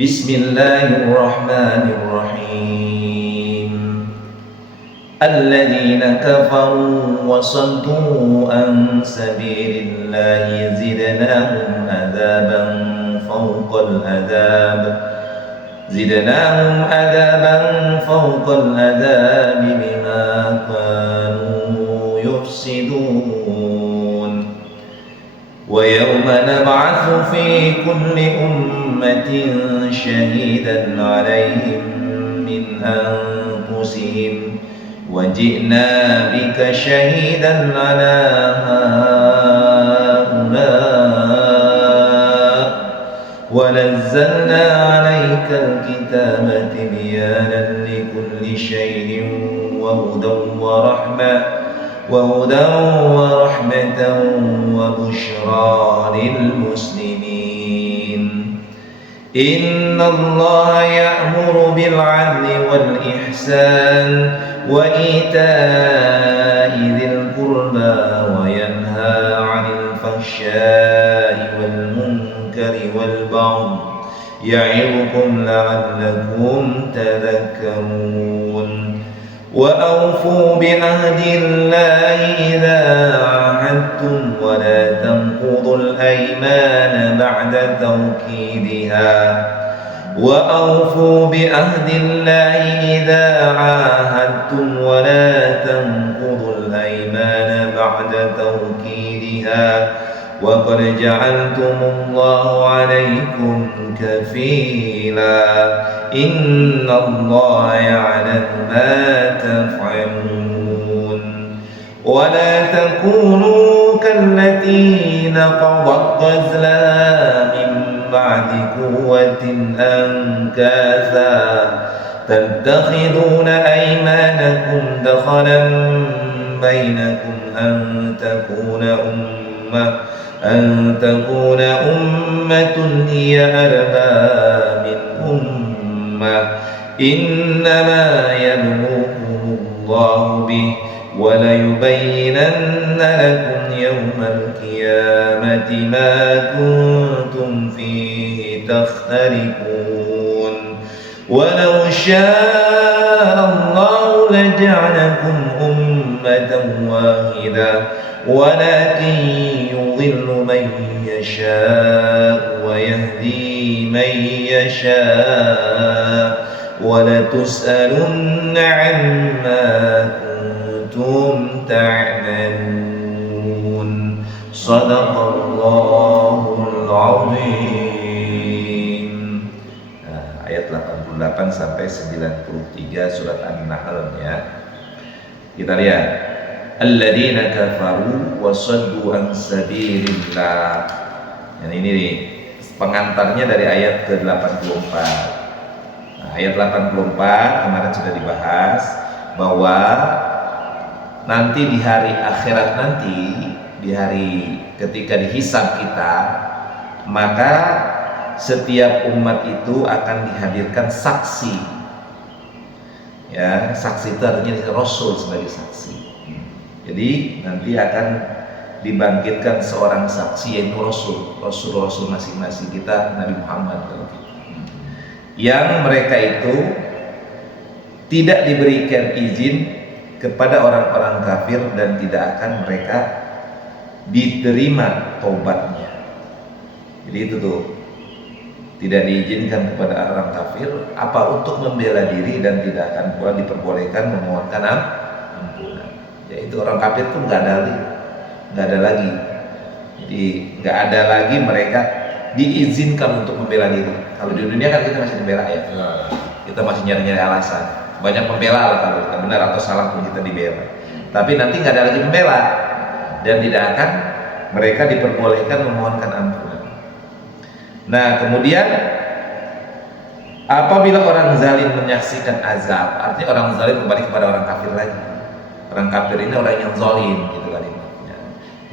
Bismillahirrahmanirrahim. Alladzina kafaru wa saddu an sabilillahi zidnahum adzaban fawqal adzab fawqal adzab bima kanu yufsidun. Wa yawma nab'atsu fi kulli ummatin shahidan 'alaihim min anfusihim wa ji'na bika shahidan 'ala haula' wa nazzalna 'alaika al-kitaba tibyanan likulli shay'in wa hudan wa rahmatan wa bushra lil muslimin. Inna Allaha ya'muru bil 'adli wal ihsan wa ita'i dzil qurba wa yanha 'anil fahsya'i wal munkari wal baghi ya'idukum la'allakum tadhakkarun. Wa awfu bi ahdillahi idza 'ahadtum wa la tanqudul aymana ba'da tawkidiha. Wa awfu bi ahdillahi idza 'ahadtum wa la tanqudul aymana ba'da tawkidiha. Wa qad ja'altumullaha 'alaykum kafila. Innallaha ya'lamu ma taf'alun. Wa la takunu kallati naqadat ghazlaha min ba'di quwwatin ankatha tattakhiduna aymanakum dakhalan bainakum an takuna ummatun hiya arba min innama yablukumullahu bih wa la yubayyinanna lakum yawmal qiyamati ma kuntum fihi takhtalifun. Walau syaa Allahu laja'alakum ummatan wahidah walakin yudhillu man yasha' wa yahdi man yasha' wa la tus'alunna 'amma kuntum ta'malun. Shadaqallahul 'azim. Ayat 88 sampai 93 surat An-Nahl ya. Kita lihat. Alladzina kafaru wa saddu an sabilillah. Yang ini nih, pengantarnya dari ayat ke-84. Nah, ayat 84 kemarin sudah dibahas bahwa nanti di hari akhirat nanti, di hari ketika dihisab kita, maka setiap umat itu akan dihadirkan saksi. Ya, saksi itu artinya Rasul sebagai saksi. Jadi nanti akan dibangkitkan seorang saksi yaitu Rasul masing-masing kita, Nabi Muhammad yang mereka itu tidak diberikan izin kepada orang-orang kafir dan tidak akan mereka diterima taubatnya. Jadi itu tuh, tidak diizinkan kepada orang kafir apa untuk membela diri dan tidak akan pula diperbolehkan memohonkan ampunan. Yaitu orang kafir tuh nggak ada lagi. Jadi nggak ada lagi mereka diizinkan untuk membela diri. Kalau di dunia kan kita masih dibela ya. Kita masih nyari-nyari alasan. Banyak pembela lah kalau kita benar atau salah pun kita dibela. Tapi nanti nggak ada lagi pembela dan tidak akan mereka diperbolehkan memohonkan ampunan. Nah kemudian apabila orang zalim menyaksikan azab, artinya orang zalim kembali kepada orang kafir lagi. Orang kafir ini orang yang zalim gitu kalimatnya.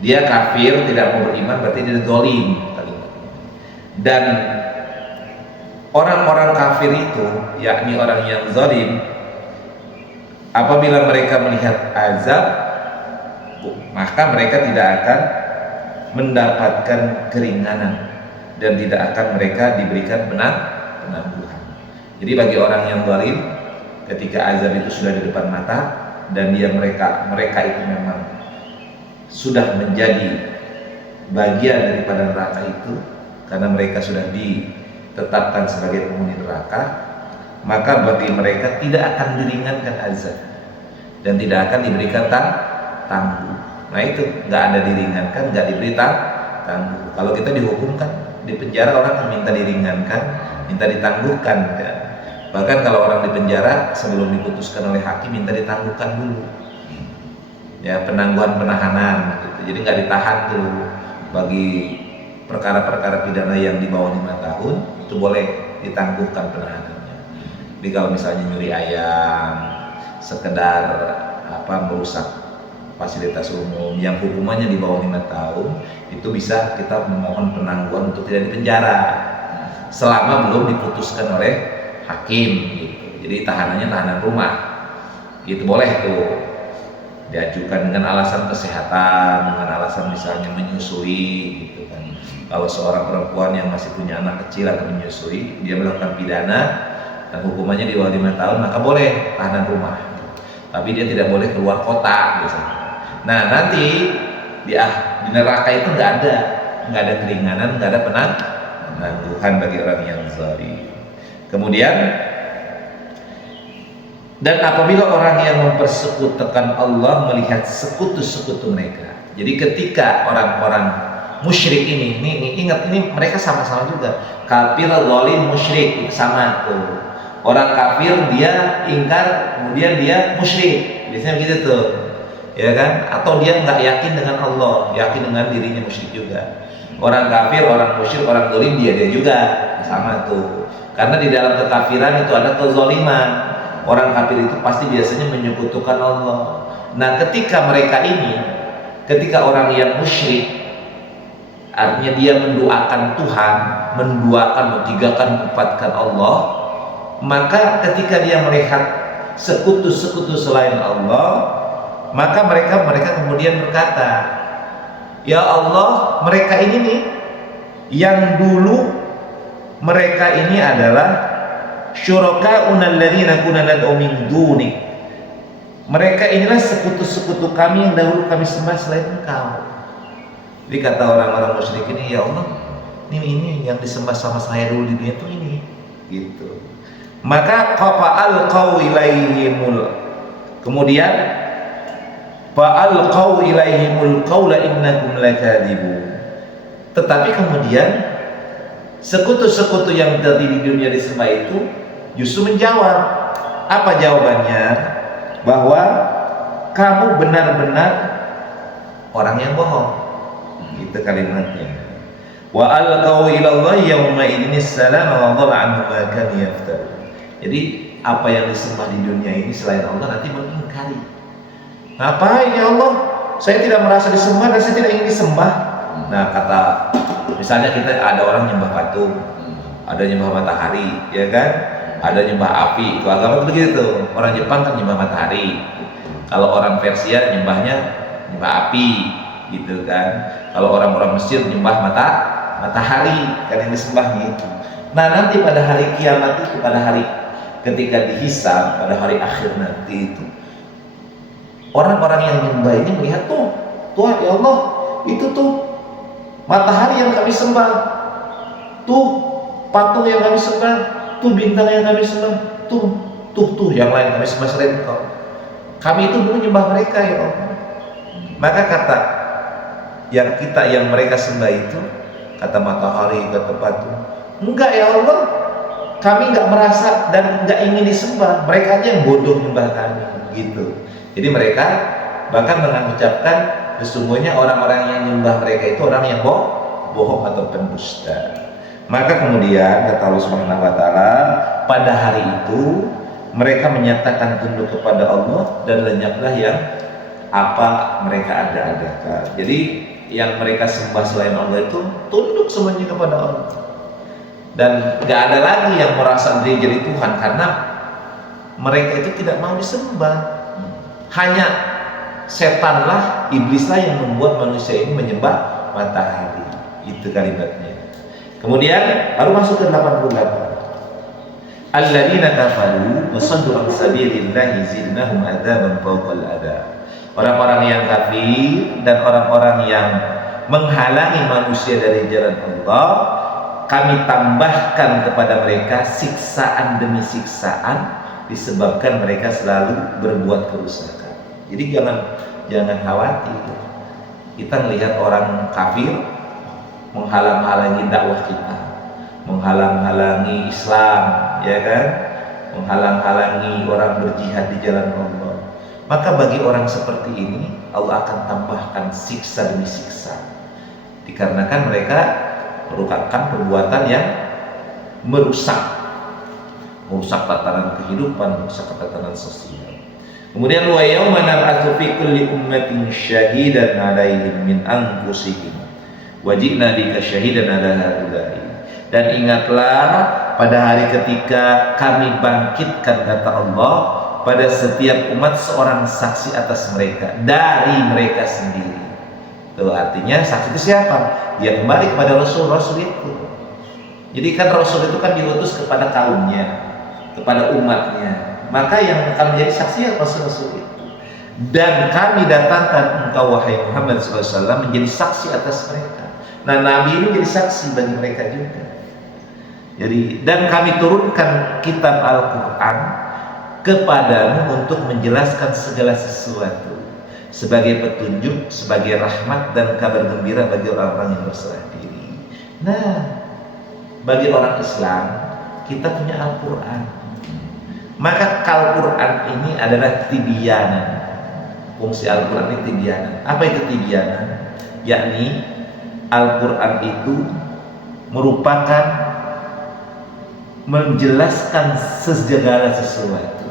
Dia kafir tidak mau beriman berarti dia zalim kalimatnya. Dan orang-orang kafir itu yakni orang yang zalim, apabila mereka melihat azab maka mereka tidak akan mendapatkan keringanan dan tidak akan mereka diberikan penangguhan. Jadi bagi orang yang zalim, ketika azab itu sudah di depan mata dan mereka itu memang sudah menjadi bagian daripada neraka itu, karena mereka sudah ditetapkan sebagai penghuni neraka, maka bagi mereka tidak akan diringankan azab dan tidak akan diberikan tangguh. Nah itu nggak ada diringankan, nggak diberi tangguh. Kalau kita dihukumkan di penjara, orang kan minta diringankan, minta ditangguhkan kan? Bahkan kalau orang di penjara sebelum diputuskan oleh hakim minta ditangguhkan dulu, ya, penangguhan penahanan gitu. Jadi nggak ditahan dulu. Bagi perkara-perkara pidana yang di bawah 5 tahun itu boleh ditangguhkan penahanannya. Jadi kalau misalnya nyuri ayam, sekedar merusak fasilitas umum yang hukumannya di bawah 5 tahun, itu bisa kita memohon penangguhan untuk tidak dipenjara selama belum diputuskan oleh hakim gitu. Jadi tahanannya tahanan rumah, itu boleh tuh diajukan dengan alasan kesehatan, dengan alasan misalnya menyusui gitu kan. Kalau seorang perempuan yang masih punya anak kecil atau menyusui, dia melakukan pidana dan hukumannya di bawah 5 tahun, maka boleh tahanan rumah, tapi dia tidak boleh keluar kota biasanya. Nah nanti di neraka itu nggak ada keringanan, nggak ada penangguhan bagi orang yang zalim. Kemudian, dan apabila orang yang mempersekutukan Allah melihat sekutu-sekutu mereka. Jadi ketika orang-orang musyrik ini ingat, ini mereka sama-sama juga kafir, zalim, musyrik, sama tuh. Orang kafir dia ingkar, kemudian dia musyrik, biasanya begitu tuh, ya kan? Atau dia nggak yakin dengan Allah, yakin dengan dirinya musyrik juga. Orang kafir, orang musyrik, orang zalim, dia juga sama tuh. Karena di dalam kekafiran itu ada kezaliman. Orang kafir itu pasti biasanya menyekutukan Allah. Nah ketika ketika orang yang musyrik, artinya dia mendoakan Tuhan, mentigakan, menempatkan Allah, maka ketika dia melihat sekutu-sekutu selain Allah, maka mereka kemudian berkata, ya Allah, mereka ini nih yang dulu mereka ini adalah syuraka'una alladzina kunna nad'u min dunik. Mereka inilah sekutu-sekutu kami yang dahulu kami sembah selain Engkau. Jadi kata orang-orang musyrik ini, ya Allah, ini yang disembah sama saya dulu di dunia itu ini, gitu. Maka fa'alqau ilaihimul, kemudian fa'alqau ilaihimul qaula innakum lakadzibun. Tetapi kemudian sekutu-sekutu yang tadi di dunia disembah itu justru menjawab. Apa jawabannya? Bahwa kamu benar-benar orang yang bohong. Itu kalimatnya. Wa alqau ilallahi yawma idzinis salam wa dhalla anhum ma kanu yaftarun. Jadi apa yang disembah di dunia ini selain Allah nanti mengingkari. Ngapain ya Allah? Saya tidak merasa disembah dan saya tidak ingin disembah. Nah kata, misalnya kita ada orang nyembah patung, ada nyembah matahari, ya kan? Ada nyembah api. Itu agama begitu. Orang Jepang kan nyembah matahari. Kalau orang Persia nyembahnya nyembah api, gitu kan? Kalau orang-orang Mesir nyembah matahari, kan yang disembah gitu. Nah nanti pada hari kiamat itu, pada hari ketika dihisab, pada hari akhir nanti itu, orang-orang yang nyembah ini melihat tuh ya Allah, itu tuh matahari yang kami sembah, tuh patung yang kami sembah, tuh bintang yang kami sembah, tuh yang lain kami sembah selain Engkau. Kami itu dulu nyembah mereka ya Allah. Maka kata yang mereka sembah itu, kata matahari, kata patung, enggak ya Allah, kami enggak merasa dan enggak ingin disembah. Mereka aja yang bodoh nyembah kami, gitu. Jadi mereka bahkan mengucapkan sesungguhnya orang-orang yang nyembah mereka itu orang yang bohong atau pendusta. Maka kemudian kata Allah Subhanahu wa taala, pada hari itu mereka menyatakan tunduk kepada Allah dan lenyaplah yang apa mereka ada-adakan. Jadi yang mereka sembah selain Allah itu tunduk semuanya kepada Allah. Dan gak ada lagi yang merasa diri jadi Tuhan karena mereka itu tidak mau disembah. Hanya setanlah, iblislah yang membuat manusia ini menyembah matahari. Itu kalimatnya. Kemudian baru masuk ke 88. Alladzina kafaru wa saddu an sabilillahi zidnahum adzaban fawqal adzab. Orang-orang yang kafir dan orang-orang yang menghalangi manusia dari jalan Allah, kami tambahkan kepada mereka siksaan demi siksaan disebabkan mereka selalu berbuat kerusakan. Jadi jangan khawatir. Kita melihat orang kafir menghalang-halangi dakwah kita, menghalang-halangi Islam, ya kan? Menghalang-halangi orang berjihad di jalan Allah. Maka bagi orang seperti ini Allah akan tambahkan siksa demi siksa, dikarenakan mereka melakukan perbuatan yang merusak tatanan kehidupan, merusak tatanan sosial. Kemudian wa yauma nab'atsu fi kulli ummatin syahidan 'alaihim min anfusihim wa ji'na bika syahidan 'ala haula'i. Dan ingatlah pada hari ketika kami bangkitkan, kata Allah, pada setiap umat seorang saksi atas mereka dari mereka sendiri. Itu artinya saksi itu siapa? Ya kembali kepada Rasul itu. Jadi kan Rasul itu kan diutus kepada kaumnya, kepada umatnya. Maka yang akan menjadi saksi ya Rasul itu. Dan kami datangkan engkau wahai Muhammad SAW menjadi saksi atas mereka. Nah, Nabi ini menjadi saksi bagi mereka juga. Jadi, dan kami turunkan kitab Al-Quran kepadamu untuk menjelaskan segala sesuatu sebagai petunjuk, sebagai rahmat dan kabar gembira bagi orang-orang yang berserah diri. Nah, bagi orang Islam kita punya Al-Quran. Maka Al-Quran ini adalah tibyanan. Fungsi Al-Quran ini tibyanan. Apa itu tibyanan? Yakni Al-Quran itu merupakan menjelaskan segala sesuatu.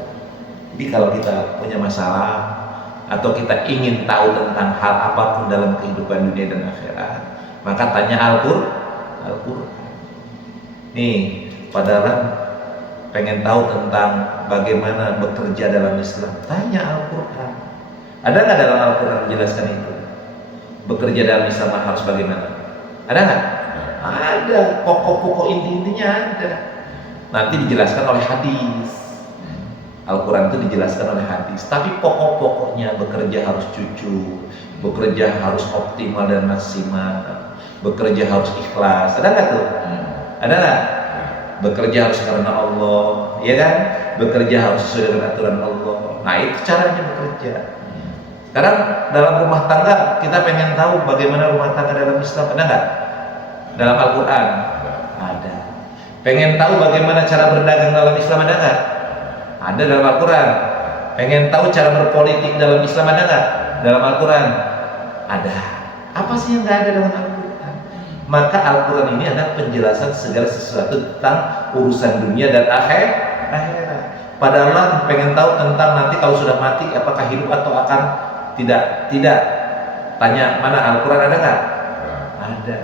Jadi kalau kita punya masalah atau kita ingin tahu tentang hal apapun dalam kehidupan dunia dan akhirat, maka tanya Al-Quran. Nih, padahal pengen tahu tentang bagaimana bekerja dalam Islam, tanya Al-Quran. Ada nggak dalam Al-Quran menjelaskan itu? Bekerja dalam Islam harus bagaimana? Ada nggak? Ada, pokok-pokok inti-intinya ada. Nanti dijelaskan oleh hadis. Al-Quran itu dijelaskan oleh hadis, tapi pokok-pokoknya bekerja harus jujur, bekerja harus optimal dan maksimal, bekerja harus ikhlas. Ada nggak tuh? Ada nggak? Bekerja harus karena Allah, ya kan? Bekerja harus sesuai dengan aturan Allah. Nah, itu caranya bekerja. Sekarang dalam rumah tangga kita pengen tahu bagaimana rumah tangga dalam Islam, ada nggak? Dalam Al-Quran ada. Pengen tahu bagaimana cara berdagang dalam Islam, ada nggak? Ada dalam Al-Quran. Pengen tahu cara berpolitik dalam Islam, ada nggak? Dalam Al-Quran ada. Apa sih yang nggak ada dalam Al-Quran? Maka Al-Quran ini adalah penjelasan segala sesuatu tentang urusan dunia dan akhirat. Padahal pengen tahu tentang nanti kalau sudah mati apakah hidup atau akan tidak. Tanya mana Al-Quran, ada nggak? Ada.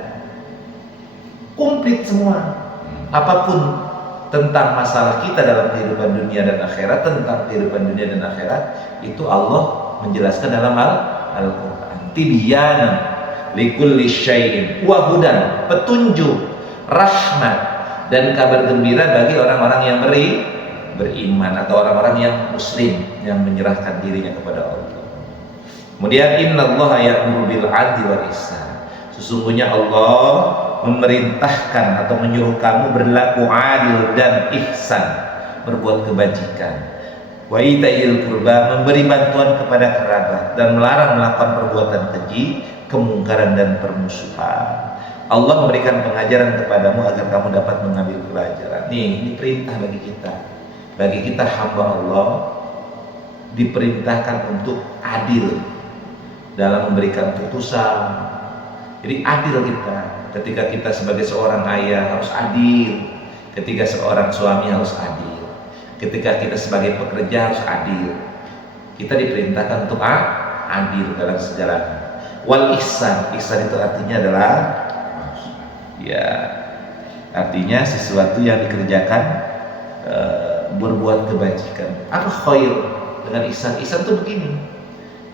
Komplit semua. Apapun tentang masalah kita dalam kehidupan dunia dan akhirat, tentang kehidupan dunia dan akhirat, itu Allah menjelaskan dalam Al-Quran. Tibyanan likulli syai'in wa hudan, petunjuk, rahmat dan kabar gembira bagi orang-orang yang beriman atau orang-orang yang muslim yang menyerahkan dirinya kepada Allah. Kemudian innallaha ya'muru bil 'adli wal ihsan. Sesungguhnya Allah memerintahkan atau menyuruh kamu berlaku adil dan ihsan, berbuat kebajikan. Wa ita'il qurba, memberi bantuan kepada kerabat dan melarang melakukan perbuatan keji, kemungkaran dan permusuhan. Allah memberikan pengajaran kepadamu agar kamu dapat mengambil pelajaran. Ini perintah bagi kita. Bagi kita hamba Allah diperintahkan untuk adil dalam memberikan putusan. Jadi adil kita. Ketika kita sebagai seorang ayah harus adil, ketika seorang suami harus adil, ketika kita sebagai pekerja harus adil. Kita diperintahkan untuk adil dalam segalanya. Wal ihsan, ihsan itu artinya adalah artinya sesuatu yang dikerjakan berbuat kebajikan. Apa khair dengan ihsan? Ihsan itu begini.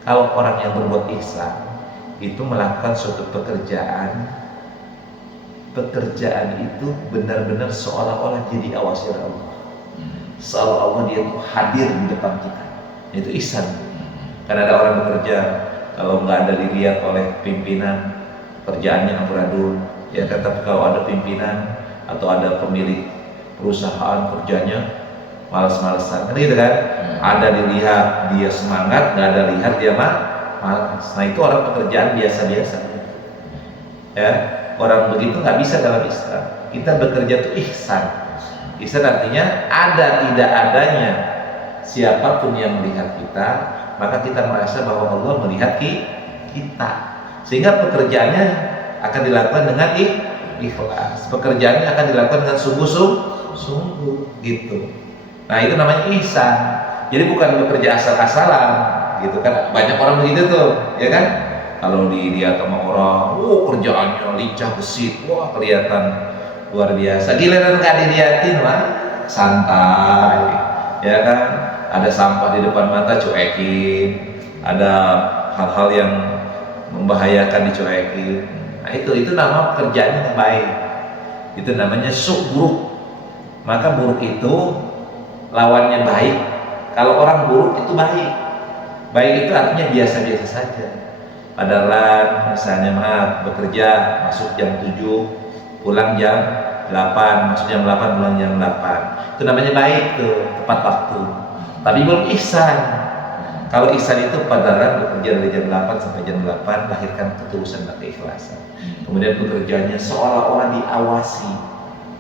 Kalau orang yang berbuat ihsan itu melakukan suatu pekerjaan itu benar-benar seolah-olah jadi awasi Allah. seolah-olah dia tuh hadir di depan kita. Itu ihsan. Karena ada orang bekerja, kalau nggak ada dilihat oleh pimpinan, kerjaannya amburadul, ya kan. Tapi kalau ada pimpinan atau ada pemilik perusahaan, kerjanya malas-malasan, kan gitu kan. Ada dilihat dia semangat, nggak ada lihat dia malas. Nah itu orang pekerjaan biasa-biasa. Ya, orang begitu nggak bisa dalam Islam. Kita bekerja itu ihsan. Ihsan artinya ada tidak adanya siapapun yang melihat kita, maka kita merasa bahwa Allah melihat kita. Sehingga pekerjaannya akan dilakukan dengan ikhlas. Pekerjaannya akan dilakukan dengan sungguh-sungguh gitu. Nah itu namanya ihsan. Jadi bukan bekerja asal-asalan gitu kan. Banyak orang begitu tuh, ya kan? Kalau dilihat sama orang, kerjaannya lincah gesit, wah kelihatan luar biasa. Giliran nggak diliatin, wah santai, ya kan? Ada sampah di depan mata cuekin, ada hal-hal yang membahayakan dicuekin. Nah itu nama pekerjaannya yang baik. Itu namanya buruk. Maka buruk itu lawannya baik. Kalau orang buruk itu baik. Baik itu artinya biasa-biasa saja. Padahal misalnya bekerja masuk jam 7, pulang jam 8, masuk jam 8, pulang jam 8. Itu namanya baik tuh, tepat waktu. Tapi belum ihsan. Kalau ihsan itu padahal bekerja dari jam 8 sampai jam 8, lahirkan ketulusan dan keikhlasan. Kemudian bekerjanya seolah-olah diawasi.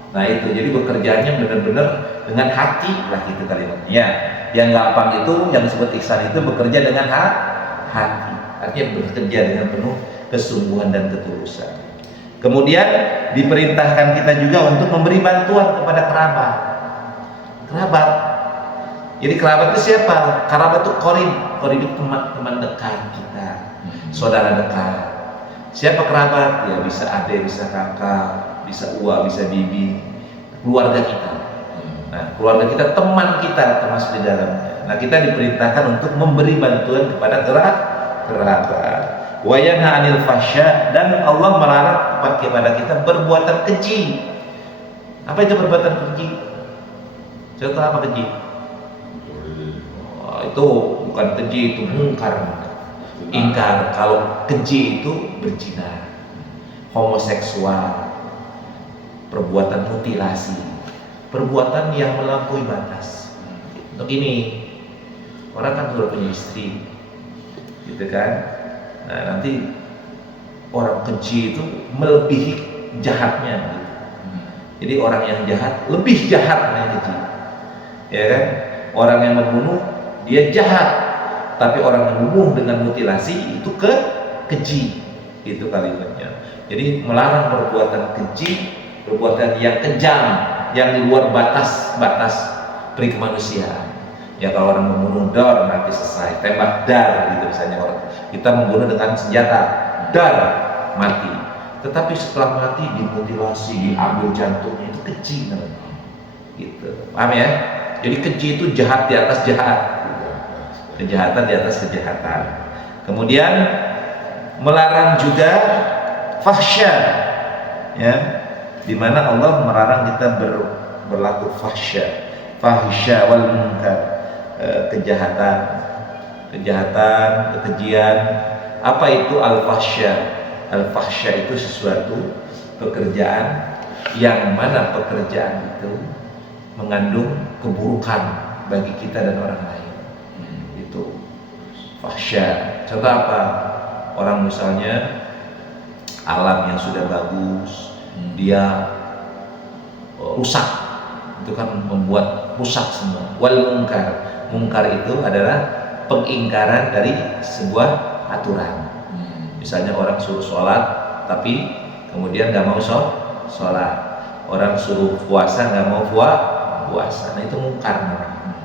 Nah itu, jadi bekerjanya benar-benar dengan hati lah itu kalimatnya. Yang gampang itu, yang disebut ihsan itu bekerja dengan hati. Artinya bekerja dengan penuh kesungguhan dan ketulusan. Kemudian diperintahkan kita juga untuk memberi bantuan kepada kerabat. Kerabat. Jadi kerabat itu siapa? Kerabat itu qarib itu teman dekat kita, saudara dekat. Siapa kerabat? Ya bisa adik, bisa kakak, bisa uwa, bisa bibi, keluarga kita. Nah, keluarga kita, teman kita termasuk di dalamnya. Nah, kita diperintahkan untuk memberi bantuan kepada kerabat. Wa yanha 'anil fahsya, dan Allah melarang kepada kita berbuatan keji. Apa itu berbuatan keji? Contoh apa keji? Itu bukan keji, itu mungkar. Ingkar. Kalau keji itu berzina, homoseksual, perbuatan mutilasi, perbuatan yang melampaui batas. Untuk ini orang kan sudah punya istri, gitu kan. Nah nanti orang keji itu melebihi jahatnya, gitu. Jadi orang yang jahat lebih jahat dari keji, ya kan. Orang yang membunuh dia jahat, tapi orang yang membunuh dengan mutilasi itu keji, itu kalimatnya. Jadi melarang perbuatan keji, perbuatan yang kejam, yang di luar batas peri kemanusiaan. Ya kalau orang membunuh dar nanti selesai, tembak dar gitu misalnya. Orang kita membunuh dengan senjata dar, mati. Tetapi setelah mati dimutilasi, diambil jantungnya, itu keji namanya. Gitu. Paham ya? Jadi keji itu jahat di atas jahat. Kejahatan di atas kejahatan. Kemudian melarang juga fahsya, ya, di mana Allah melarang kita berlaku fahsya wal munkar, kejahatan, kekejian. Apa itu al-fahsya? Al-fahsya itu sesuatu pekerjaan yang mana pekerjaan itu mengandung keburukan bagi kita dan orang lain. Itu fahsya. Contoh apa? Orang misalnya alam yang sudah bagus dia rusak, itu kan membuat rusak semua. Wal mungkar itu adalah pengingkaran dari sebuah aturan. Misalnya orang suruh sholat tapi kemudian nggak mau sholat, orang suruh puasa nggak mau puasa, nah itu mungkar namanya.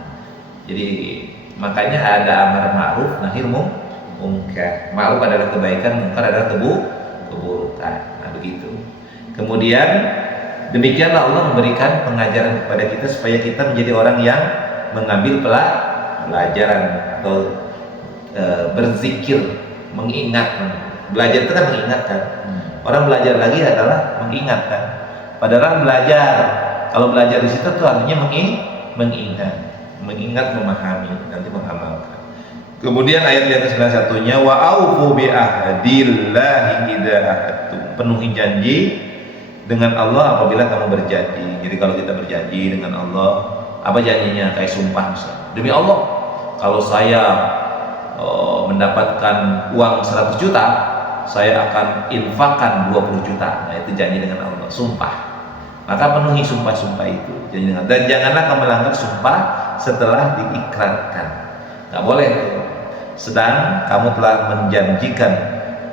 Jadi makanya ada amar ma'ruf nahi munkar. Ma'ruf adalah kebaikan, munkar adalah keburukan. Nah begitu. Kemudian demikianlah Allah memberikan pengajaran kepada kita supaya kita menjadi orang yang mengambil pelajaran atau berzikir, mengingat. Belajar itu kan mengingatkan. Orang belajar lagi adalah mengingatkan. Padahal belajar, kalau belajar di situ tuh artinya mengingat, memahami, nanti mengamalkan. Kemudian ayat yang ke-91-nya wa aufu bi ahdillahi idza ahadtum. Penuhi janji dengan Allah apabila kamu berjanji. Jadi kalau kita berjanji dengan Allah, apa janjinya? Kayak sumpah misalnya. Demi Allah, kalau saya mendapatkan uang 100 juta, saya akan infakkan 20 juta. Nah, itu janji dengan Allah, sumpah. Maka penuhi sumpah-sumpah itu. Dan janganlah kamu melanggar sumpah setelah diikrarkan. Nggak boleh. Sedang kamu telah menjanjikan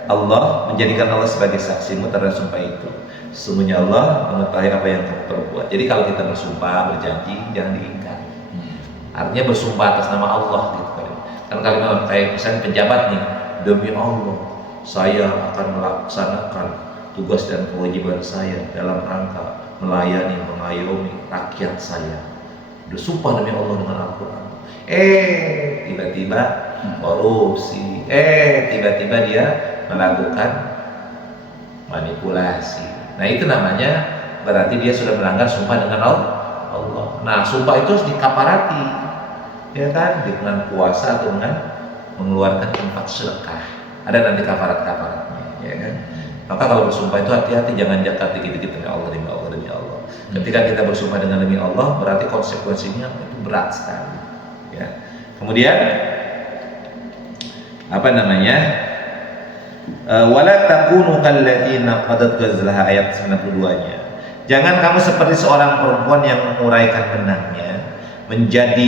Allah, menjadikan Allah sebagai saksimu terhadap sumpah itu. Sesungguhnya Allah mengetahui apa yang kamu perbuat. Jadi kalau kita bersumpah, berjanji, jangan diingkar. Artinya bersumpah atas nama Allah gitu kan. Kan kalimat kayak misalnya pejabat nih, demi Allah saya akan melaksanakan tugas dan kewajiban saya dalam rangka melayani, mengayomi rakyat saya. Bersumpah demi Allah dengan Al-Quran. Tiba-tiba korupsi. Tiba-tiba dia melakukan manipulasi. Nah, itu namanya berarti dia sudah melanggar sumpah dengan Allah. Nah, sumpah itu harus dikafarati, ya kan, dengan puasa atau dengan mengeluarkan infak sedekah. Ada nanti kafarat-kafaratnya, ya kan. Maka kalau bersumpah itu hati-hati, jangan jakat dikit-dikit demi Allah, demi Allah, demi Allah. Ketika kita bersumpah dengan demi Allah, berarti konsekuensinya itu berat sekali. Ya. Kemudian apa namanya? Wala takunu kallatina qadat ghazlaha, ayat 92-nya. Jangan kamu seperti seorang perempuan yang menguraikan benangnya menjadi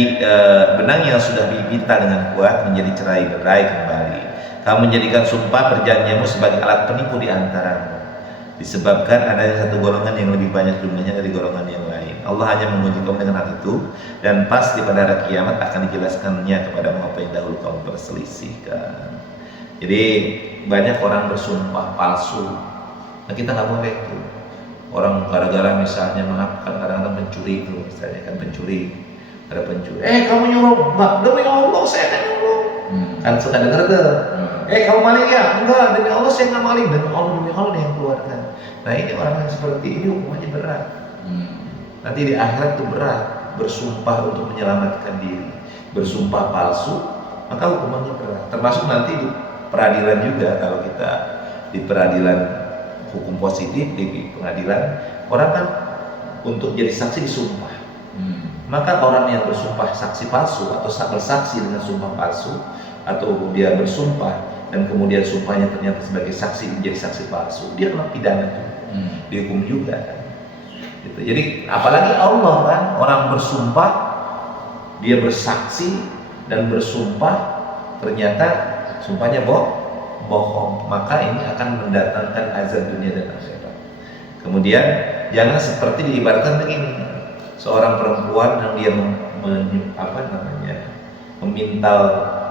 benang yang sudah dibita dengan kuat menjadi cerai-berai kembali. Kamu menjadikan sumpah perjanjianmu sebagai alat penipu di antaramu, disebabkan adanya satu golongan yang lebih banyak jumlahnya dari golongan yang lain. Allah hanya menguji kamu dengan hal itu, dan pasti pada hari kiamat akan dijelaskannya kepadamu apa yang dahulu kamu perselisihkan. Jadi banyak orang bersumpah palsu. Nah, kita nggak boleh tuh. Orang gara-gara misalnya mengatakan kadang-kadang pencuri itu, misalnya kan pencuri, ada pencuri. Kamu nyuruh, demi Allah saya akan nyuruh. Kan suka dengar tuh. Kamu maling ya? Enggak, demi Allah saya nggak maling. Demi Allah dia yang keluarkan. Nah, ini orang yang seperti ini hukumannya berat. Nanti di akhirat itu berat. Bersumpah untuk menyelamatkan diri, bersumpah palsu, maka hukumannya berat. Termasuk nanti di peradilan juga, kalau kita di peradilan hukum positif, di pengadilan orang kan untuk jadi saksi disumpah. Maka orang yang bersumpah saksi palsu atau bersaksi dengan sumpah palsu, atau dia bersumpah dan kemudian sumpahnya ternyata sebagai saksi menjadi saksi palsu, dia kena pidana juga, dihukum juga kan. Gitu. Jadi apalagi Allah kan, orang bersumpah, dia bersaksi dan bersumpah ternyata sumpahnya bohong, maka ini akan mendatangkan azab dunia dan akhirat. Kemudian jangan seperti diibaratkan begini, seorang perempuan yang dia memintal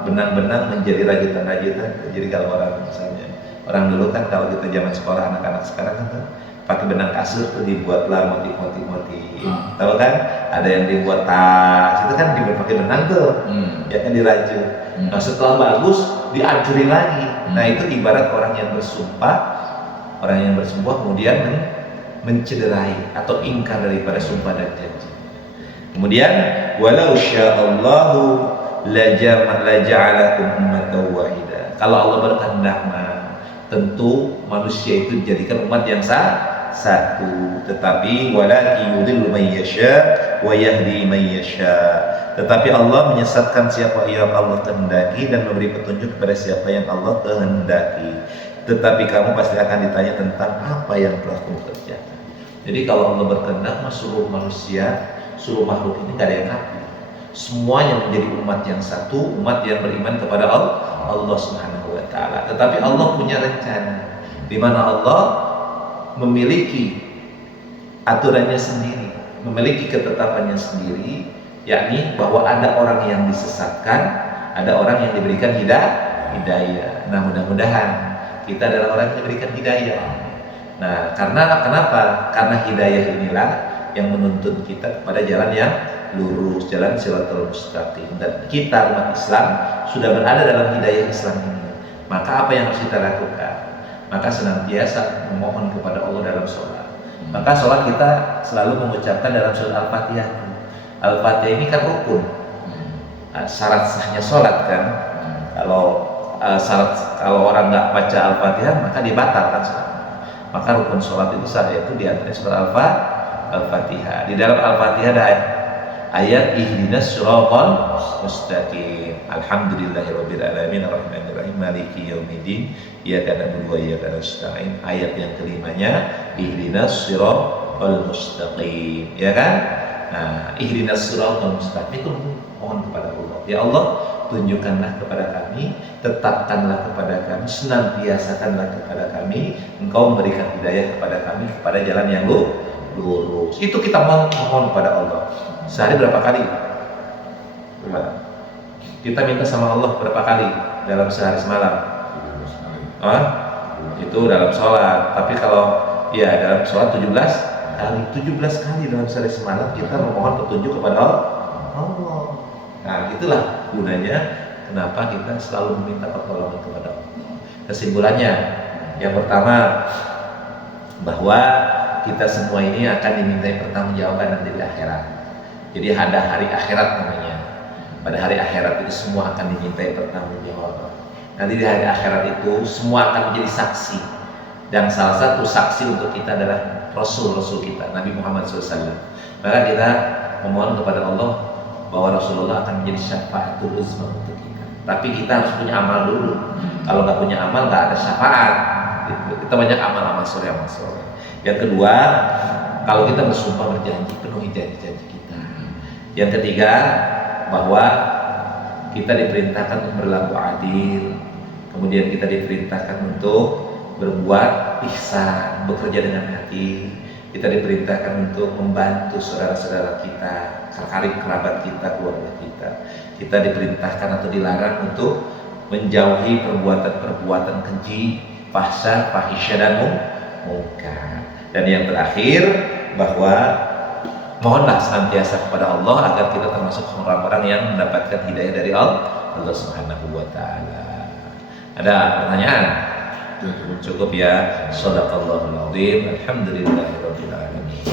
benang-benang menjadi rajutan-rajutan. Jadi kalau orang misalnya, orang dulu kan kalau kita zaman sekolah, anak-anak sekarang kan pakai benang kasur tuh dibuatlah motif-motif. Tahu kan? Ada yang dibuat tas, itu kan dibuat pakai benang tuh, ya kan dirajut. Nah, setelah bagus dihancurin lagi. Nah, itu ibarat orang yang bersumpah kemudian mencederai atau ingkar daripada sumpah dan janji. Kemudian walau sya'allahu laja'alakum ummatan wahida. Kalau Allah berkehendak, tentu manusia itu dijadikan umat yang satu. Tetapi walaki yudhillu man yasha wa yahdi man yasha. Tetapi Allah menyesatkan siapa yang Allah kehendaki dan memberi petunjuk kepada siapa yang Allah kehendaki. Tetapi kamu pasti akan ditanya tentang apa yang telah kamu kerjakan. Jadi kalau Allah berkehendak, seluruh manusia, seluruh makhluk ini gak ada yang kafir. Semuanya menjadi umat yang satu, umat yang beriman kepada Allah Subhanahu wa taala. Tetapi Allah punya rencana di mana Allah memiliki aturannya sendiri, memiliki ketetapannya sendiri, yakni bahwa ada orang yang disesatkan, ada orang yang diberikan hidayah. Nah, mudah-mudahan kita adalah orang yang diberikan hidayah. Nah, kenapa? Karena hidayah inilah yang menuntun kita kepada jalan yang lurus, jalan Shiratal Mustaqim. Dan kita umat Islam sudah berada dalam hidayah Islam ini. Maka apa yang harus kita lakukan? Maka senantiasa memohon kepada Allah dalam sholat. Maka sholat kita selalu mengucapkan dalam surat Al-Fatihah, Al-Fatihah ini kan rukun. Syarat sahnya sholat kan. Kalau kalau orang nggak baca Al-Fatihah maka dia batalkan sholat. Maka rukun sholat itu sah, yaitu di antara surah Al-Fatihah. Di dalam Al-Fatihah ada ayat ihdinas siratal mustaqim. Alhamdulillahirabbil alamin arrahmanirrahim maliki yaumiddin iyyaka na'budu wa iyyaka nasta'in. Ayat yang kelimanya ihdinas siratal mustaqim, ya kan? Nah, ihdinas siratal mustaqim itu mohon kepada Allah. Ya Allah, tunjukkanlah kepada kami, tetapkanlah kepada kami, senantiasakanlah kepada kami, Engkau memberikan hidayah kepada kami kepada jalan yang lurus. Itu kita mohon kepada Allah. Sehari berapa kali? Kita minta sama Allah berapa kali dalam sehari semalam? Itu dalam sholat. Tapi kalau ya dalam sholat 17 kali dalam sehari semalam kita memohon petunjuk kepada Allah. Nah, itulah gunanya kenapa kita selalu meminta pertolongan kepada Allah. Kesimpulannya, yang pertama bahwa kita semua ini akan dimintai pertanggungjawaban nanti di akhirat. Jadi ada hari akhirat namanya. Pada hari akhirat itu semua akan dimintai pertanggungjawaban. Nanti di hari akhirat itu semua akan menjadi saksi. Dan salah satu saksi untuk kita adalah Rasul kita, Nabi Muhammad SAW. Maka kita memohon kepada Allah bahwa Rasulullah akan menjadi syafaatul uzma untuk kita. Tapi kita harus punya amal dulu. Kalau nggak punya amal nggak ada syafaat. Kita banyak amal soleh. Yang kedua, kalau kita bersumpah berjanji, penuhi janji-janji kita. Yang ketiga, bahwa kita diperintahkan untuk berlaku adil. Kemudian kita diperintahkan untuk berbuat ihsan, bekerja dengan hati. Kita diperintahkan untuk membantu saudara-saudara kita, karib kerabat kita, keluarga kita. Kita diperintahkan atau dilarang untuk menjauhi perbuatan-perbuatan keji, fahsya, fahisyah dan munkar. Dan yang terakhir, bahwa mohonlah senantiasa kepada Allah agar kita termasuk orang-orang yang mendapatkan hidayah dari Allah Subhanahu wa taala. Ada pertanyaan? Cukup ya. Shadaqallahul azim. Alhamdulillahirabbil alamin.